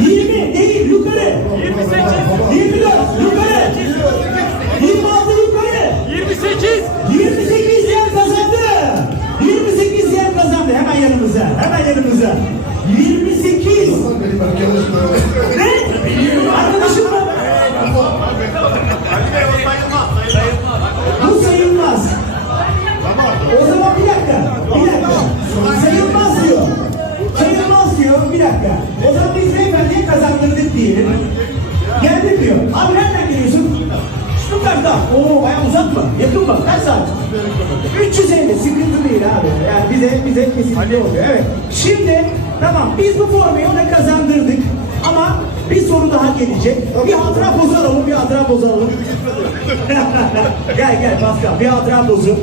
20 değil yukarı. 28, 24 yukarı. 26 yukarı. 28, 28 yer kazandı. 28 yer kazandı. Hemen yanımıza. Hemen yanımıza. 28. dakika. O zaman biz beyefendiye kazandırdık diyelim. Geldi diyor. Abi nereden geliyorsun? Stuttgart'ta. Oo bayağı uzak mı? Yakın mı? Kaç saat? 350. Sıkıntı değil abi. Yani bize bize kesinlikle oluyor. Evet. Şimdi tamam biz bu formayı ona kazandırdık. Ama bir soru daha gelecek. Bir hatıra pozu alalım, bir hatıra pozu alalım. gel gel Pascal, bir hatıra pozu.